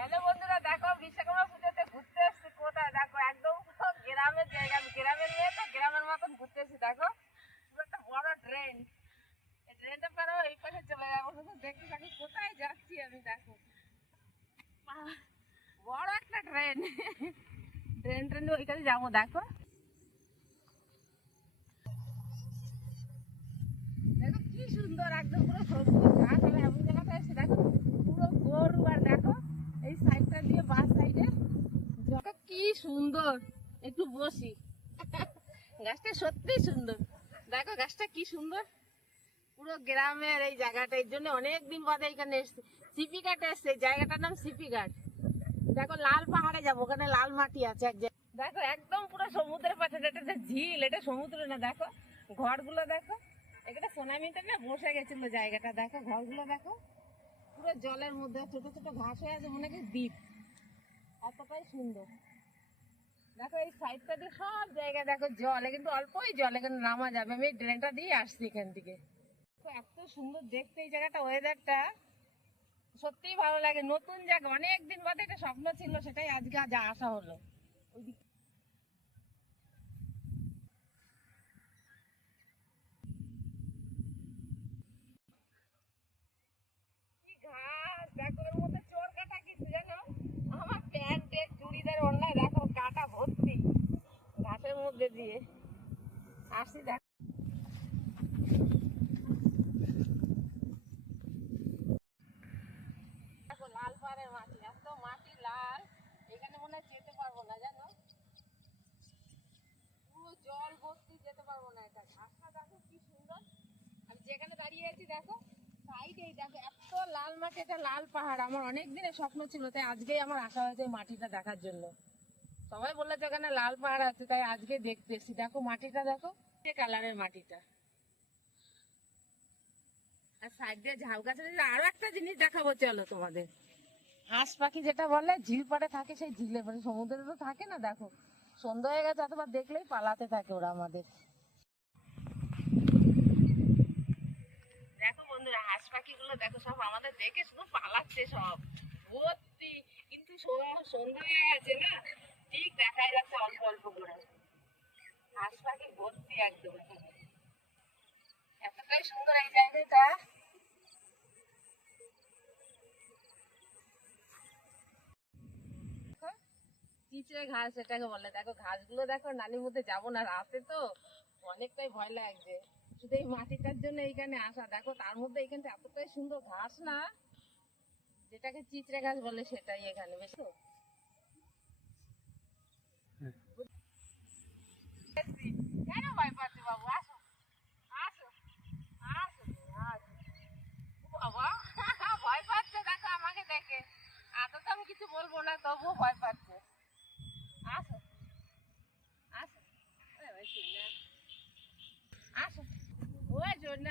Hello বন্ধুরা, দেখো বিশ্বকর্মা পুজোতে ঘুরতে এসছি। কোথায় দেখো, একদম গ্রামের জায়গা। গ্রামের মেয়ে তো গ্রামের মতন ঘুরতে এসছি। দেখো পুরো একটা বড় ড্রেন, এই ড্রেনটা পারো এই পাশে চলে যাবো। শুধু দেখতে থাকি কোথায় যাচ্ছি আমি। দেখো বড় একটা ড্রেন, ড্রেন ট্রেন ওইখানে যাবো। দেখো দেখো কি সুন্দর, একদম পুরো সবুজ ঘাস। আমি এমন জায়গাটা এসে দেখো পুরো গরু। আর দেখো এই সাইডটা দিয়ে বাস সাইডে দেখো কি সুন্দর। একটু বসি, গাছটা সত্যি সুন্দর। দেখো গাছটা কি সুন্দর, পুরো গ্রামের এই জায়গাটা। এর জন্য অনেকদিন বাদে এখানে এসছি। সিপি ঘাট এসছে, এই জায়গাটার নাম সিপি ঘাট। দেখো লাল পাহাড়ে যাবো, ওখানে লাল মাটি আছে এক জায়গায়। দেখো একদম পুরো সমুদ্রের পাশে, এটা যে ঝিল, এটা সমুদ্র না। দেখো ঘরগুলো দেখো, এখানে সোনামিটা না বসে গেছিল জায়গাটা। দেখো ঘরগুলো দেখো পুরো জলের মধ্যে, ছোট ছোট ঘাস হয়ে আছে, মনে হয় দ্বীপ। এতটাই সুন্দর। দেখো এই সাইডটা দিয়ে সব জায়গায় দেখো জল, কিন্তু অল্পই জল, এখানে নামা যাবে। আমি ড্রেনটা দিয়ে আসছি এখান থেকে। এত সুন্দর দেখতে এই জায়গাটা, ওয়েদারটা সত্যিই ভালো লাগে। নতুন জায়গা, অনেকদিন বাদে একটা স্বপ্ন ছিল, সেটাই আজকে আজ আসা হলো। কি ঘাস দেখো, এর মধ্যে চোর কাটা কিছু জানো, আমার প্যান্টের চুড়িদার অন্যায় দেখো কাটা ভর্তি ঘাসের মধ্যে দিয়ে আসছি। দেখো লাল পাহাড়ের মাটি, এত মাটি লাল, এখানে মনে হয় যেতে পারবো না জানো, পুরো জল ভর্তি, যেতে পারবো না। এটা ঘাসটা দেখো কি সুন্দর। আমি যেখানে দাঁড়িয়ে আছি দেখো সাইডেই দেখো এত লাল মাটি, এটা লাল পাহাড়। আমার অনেক দিনের স্বপ্ন ছিল, তাই আজকেই আমার আসা হয়েছে এই মাটিটা দেখার জন্য। সবাই বলেছে ওখানে লাল পাহাড় আছে, তাই আজকে দেখতে এসেছি। দেখো মাটিটা দেখো, যে কালারের মাটিটা। আর সাইড দিয়ে ঝাউ গাছের আরো একটা জিনিস দেখাবো, চলো তোমাদের। হাঁস পাখি যেটা বলে ঝিল পাড়ে থাকে, সেই ঝিলে মানে সমুদ্রে তো থাকে না। দেখো সন্ধ্যা হয়ে গেছে, অথবা দেখলেই পালাতে থাকে ওরা আমাদের। দেখো বন্ধুরা, হাঁস পাখি গুলো দেখো সব আমাদের দেখে শুধু পালাচ্ছে সব ভর্তি। কিন্তু সন্ধ্যা হয়ে গেছে না, ঠিক দেখাই যাচ্ছে অল্প অল্প করে। হাঁস পাখি ভর্তি একদম, এতটাই সুন্দর এই জায়গাটা। চিচড়ে ঘাস এটাকে বলে। দেখো ঘাসগুলো দেখো, নালির মধ্যে যাবো না, রাতে তো অনেকটাই ভয় লাগছে। শুধু এই মাটিটার জন্য এইখানে আসা। দেখো তার মধ্যে এইখানটা এতটাই সুন্দর ঘাস না, যেটাকে চিচড়ে ঘাস বলে, সেটাই এখানে বেশ। কেন ভয় পাচ্ছে বাবু, আসো আসো আসো আসো। বাবা ভয় পাচ্ছে দেখো আমাকে দেখে। এত তো আমি কিছু বলবো না, তবুও ভয় পাচ্ছে। আসো আসো, আসো ওই জন্য।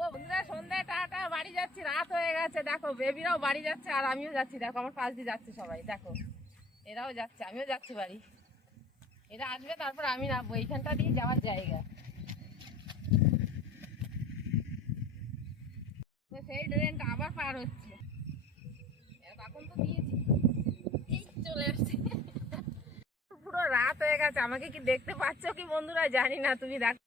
ও বন্ধুরা, সন্ধ্যায় টাটা, বাড়ি যাচ্ছি, রাত হয়ে গেছে। দেখো বেবিরাও বাড়ি যাচ্ছে, আর আমিও যাচ্ছি। দেখো আমার পাশ দিয়ে যাচ্ছে সবাই, দেখো এরাও যাচ্ছে, আমিও যাচ্ছি বাড়ি। এরা আসবে তারপর আমি নামবো, এইখানটা দিয়ে যাওয়ার জায়গা। তো সেই ট্রেনটা আবার পার হচ্ছে, এখন তো দিয়েছি, এই চলে আসছি। পুরো রাত হয়ে গেছে, আমাকে কি দেখতে পাচ্ছ কি বন্ধুরা জানি না, তুমি দেখো।